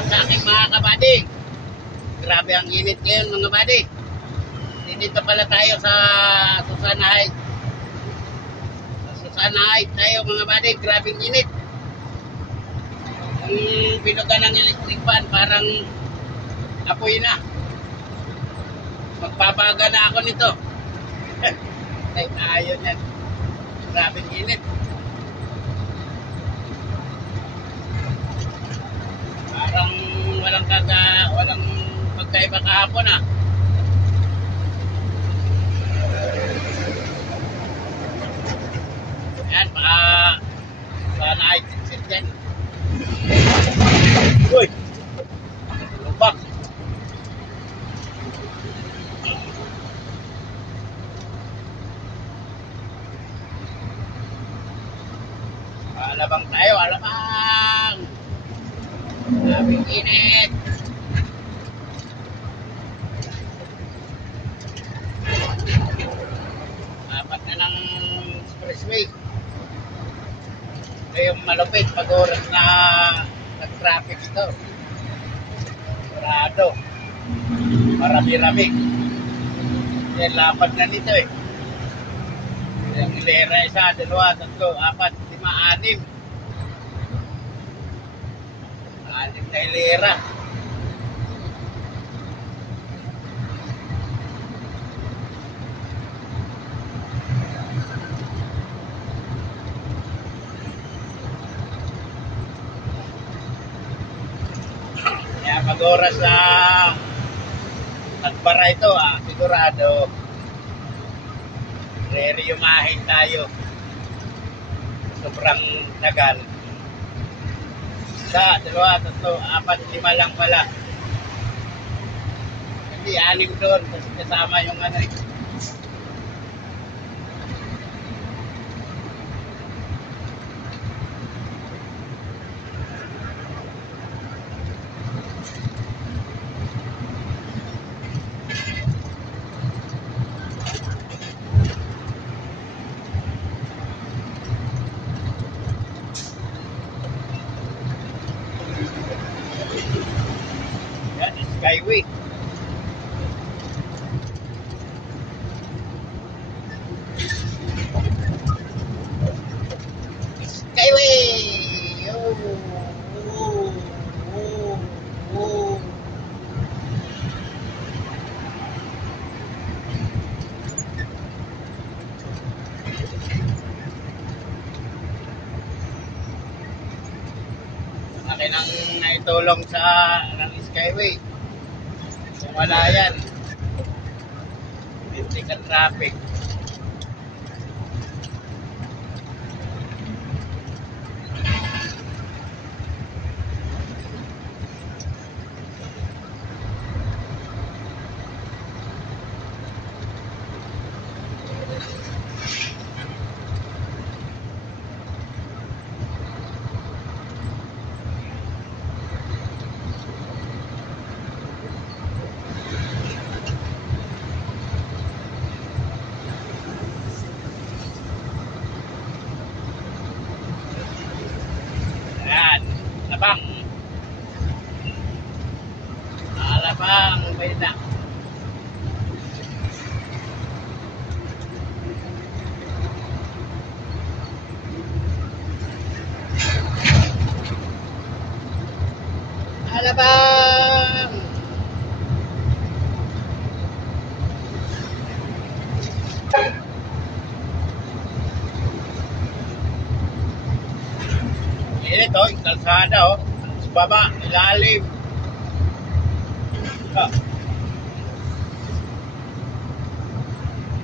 out sa aking mga kabady. Grabe ang init ngayon mga buddy. Dito pala tayo sa Susana Heights. Sa Susana Heights tayo mga buddy. Grabing init. Ang binugan ng electric fan parang apoy na. Magpapaga na ako nito. Ay tayo yan. Grabing init. Parang walang pagkaiba kahapon ah. Yan, sana ay tinsit yan. Uy! Lubak! Alabang tayo, alabang! Sabing init! Apat na ng expressway. Ito yung malupit pag oras na nag-traffic ito. Sarado. Marami-rami. Yan, lapad na nito eh. Yung hilera, 1, 2, 3, 4, 5, 6. 6 na hilera. Kaya pag oras na nagbara ito sigurado re-reumahin tayo. Sobrang tagal. 1, 2, 3, 4, 5 lang pala. Hindi, 6 doon kasi kasama yung ano eh. Yan, Skyway. Skyway! Akin ang naitulong sa ng Skyway. Kung wala yan, hindi ka traffic. Yan, alabang. Alabang, balita. Alabang. Init oh, yung kalsada oh. Sa baba, ilalim.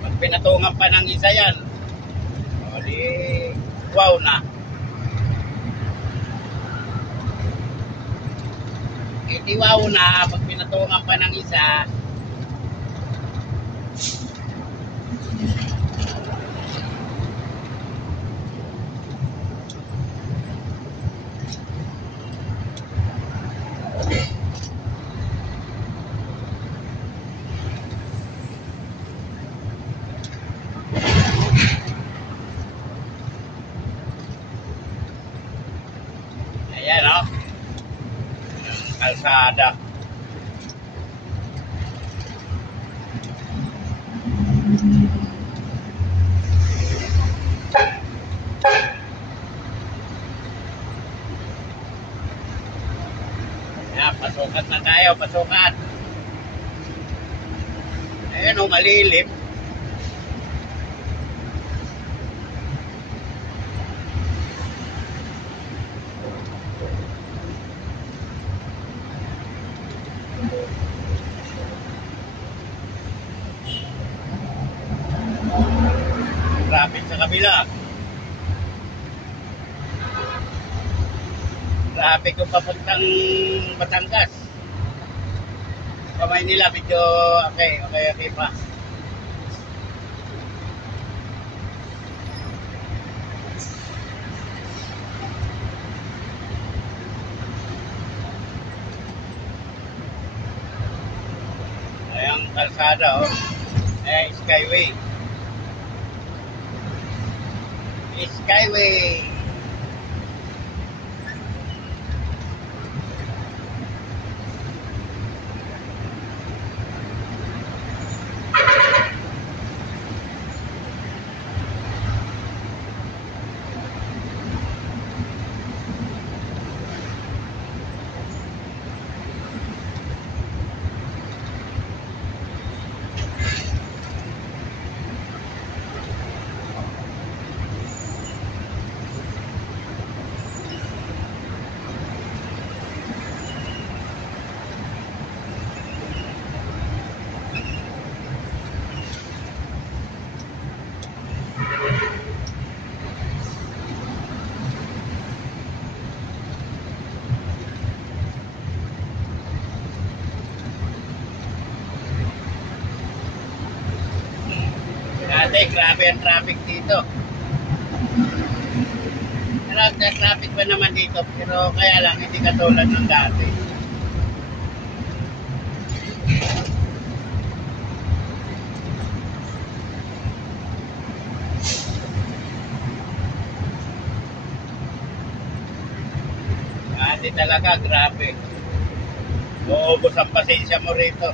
Pag pinatungan pa ng isa yan, di wow na. Di wow na pag pinatungan pa ng isa. Ayan o. kalsada. Yan, pasukat na tayo, pasukat. Ayan o, malilim. Traffic sa kabila. Traffic kung papuntang Batangas. Sa Maynila, medyo okay pa. Ayan, kalsada, oh. Ayan, Skyway. Skyway. Dati, grabe ang traffic dito. Traffic pa naman dito, pero kaya lang hindi katulad ng dati. Dati talaga, grabe. Uubos ang pasensya mo rito.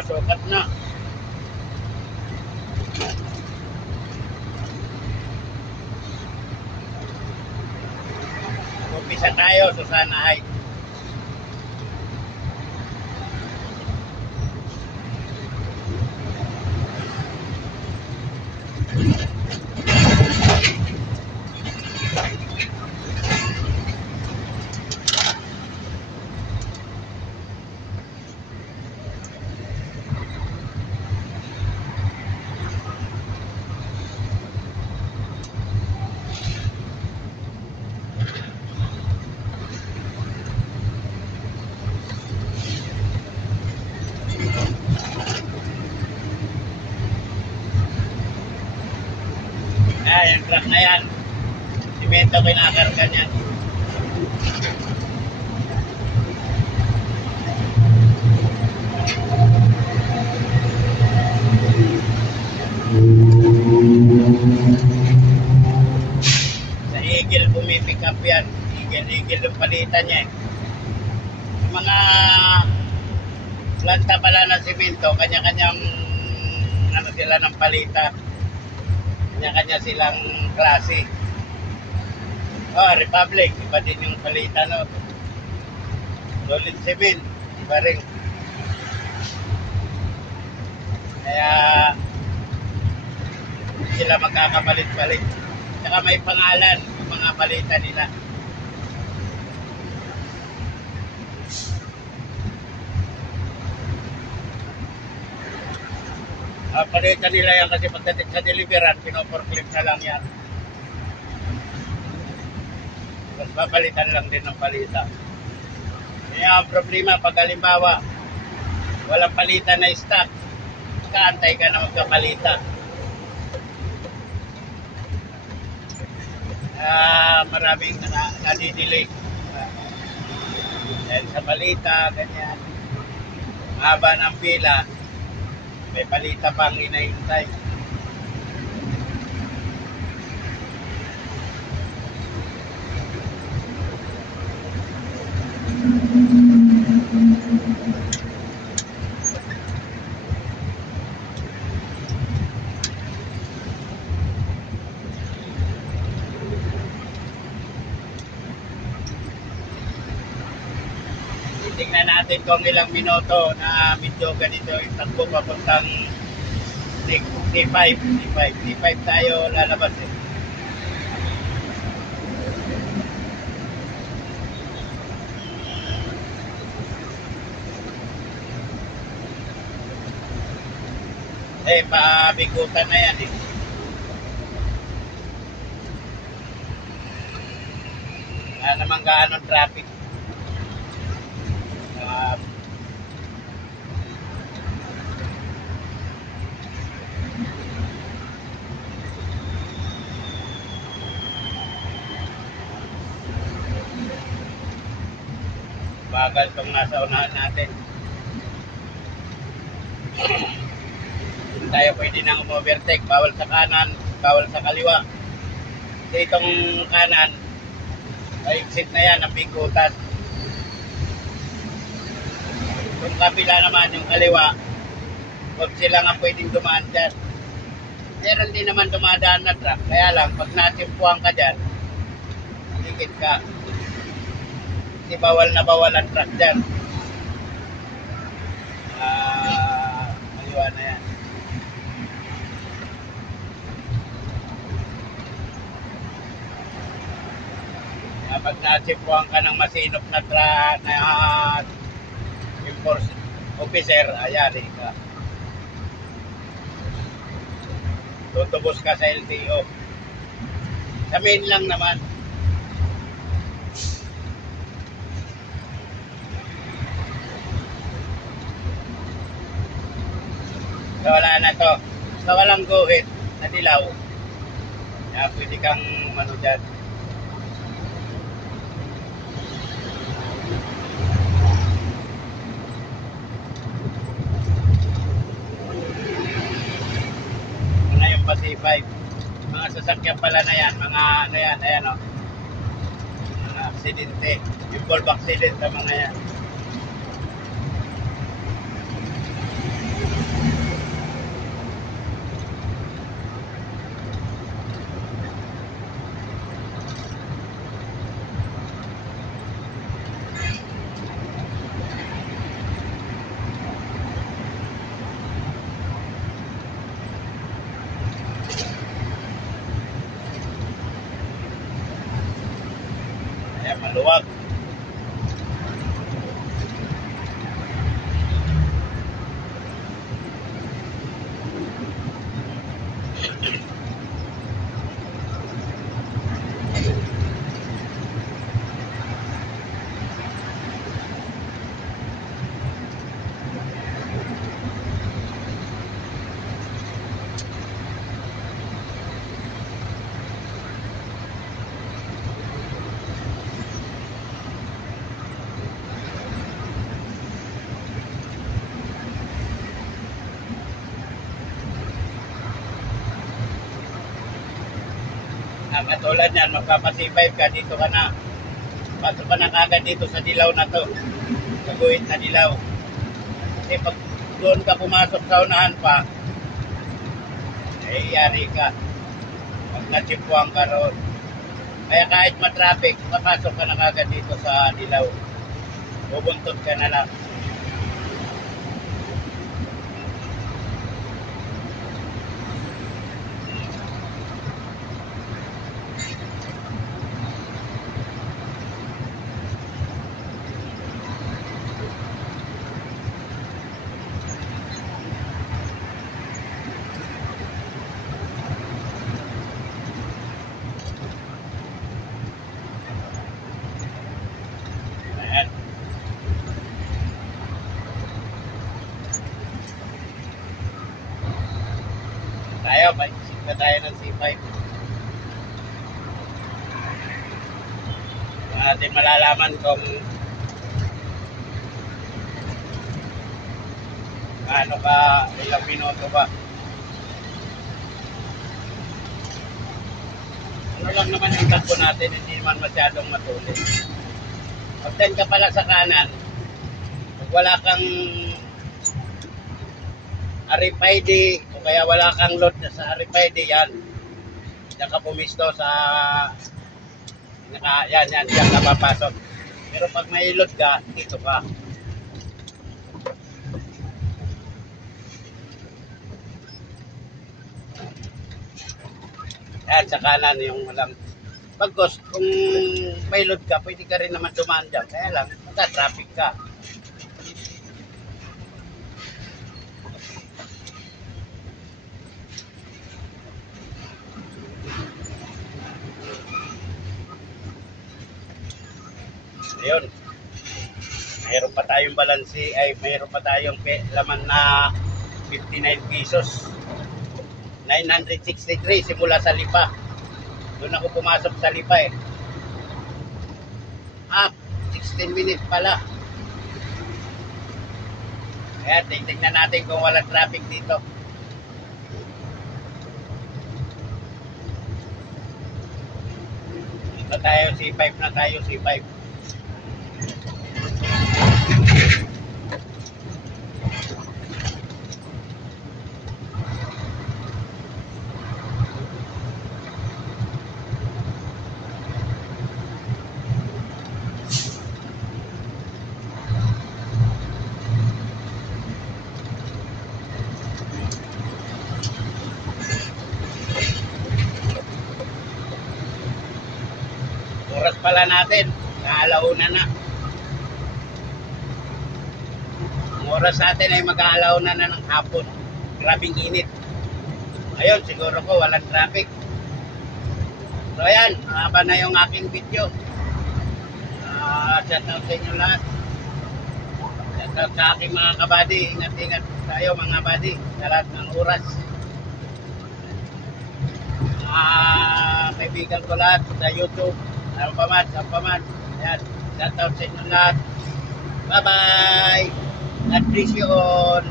Sukat na. Umpisa tayo sa Susana Heights. Yung truck na yan, simento kinakarga niya. Sa Eagle pumipick up yan. Eagle yung palitan niya. Yung mga planta pala ng simento, kanya-kanyang ano sila ng palitan. Kanya-kanya silang klase. Oh, Republic, iba din yung palitan, no? Solid cement, iba rin. sila magkakapalit-palit. Saka may pangalan yung mga palitan nila. Palitan nila yan kasi pagdating sa deliveran, pinoforklift na lang yan. Tapos papalitan lang din ng palita. Kaya ang problema, pag halimbawa, walang palitan na stock, kaantay ka na magkapalita. Maraming nadidelay. Dahil sa palita, ganyan. Mahaba ng pila, may palita pang hinahintay. Tingnan natin kung ilang minuto na medyo ganito yung takbo papuntang T5 tayo lalabas eh. Pabigutan na yan eh. Wala namang gaano traffic. Bagal tong nasa unahan natin. Hindi tayo pwede nang overtake. Bawal sa kanan, bawal sa kaliwa. Kasi itong kanan, exit na yan, ang bigutan. Yung kabila naman, yung kaliwa, huwag sila nga pwedeng dumaan dyan. Meron din naman dumadaan na truck. Kaya lang, pag natimpuan ka dyan, tikit ka. Kasi bawal na bawal ang truck dyan. Kaliwa na yan. Pag natimpuan ka ng masinop na truck, na enforce officer, ayari ka. Tutubos ka sa LTO. Sa main lang naman. So wala na to. Sa walang guhit na dilaw, kaya pwede kang ano dyan. C5. Mga sasakyan pala na yan, mga ano yan, ayan o. Mga aksidente, yung bulb accident na mga yan. Maluwag. Katulad yan, magpapasipay ka, dito ka na. Pasok ka na kagad dito sa dilaw na to. Sa guhit na dilaw. Kasi pag doon ka pumasok sa unahan pa, yari ka. Pag nachipuan ka roon. Kaya kahit matraffic, papasok ka na kagad dito sa dilaw. Bubuntot ka na lang. tayo, mag-isip na tayo ng C5. Hindi natin malalaman kung ano ka, ilang minuto ba. Ano lang naman yung takbo natin, hindi naman masyadong matulis. Pag 10 ka pala sa kanan, pag wala kang RFID o kaya wala kang load na sa RFID, yan. Diyan ka pumisto sa yan ka papasok. Pero pag may load ka, dito ka. Yan, sa kanan yung walang pagkos. Kung may load ka, pwede ka rin naman dumaan dyan. Kaya lang, traffic ka. Ayun. Mayroon pa tayong balansi, mayroon pa tayong laman na 59 pesos. 963 simula sa Lipa. Doon ako pumasok sa Lipa eh. 16 minutes pala. Kaya tingnan natin kung walang traffic dito. Dito tayo, C5 na tayo, C5. Oras pala natin, kaalauna na. Ang oras natin ay mag-aalauna na ng hapon. Grabing init. Ayun, siguro ko walang traffic. So ayan, mahaba na yung aking video. Shout out sa inyo lahat. Shout out sa aking mga kabady. Ingat-ingat tayo mga kabady sa lahat ng oras. Kaibigan ko lahat sa YouTube. Saan pa man. Ayan, shout out sa inyo lahat. Bye-bye. God bless you all.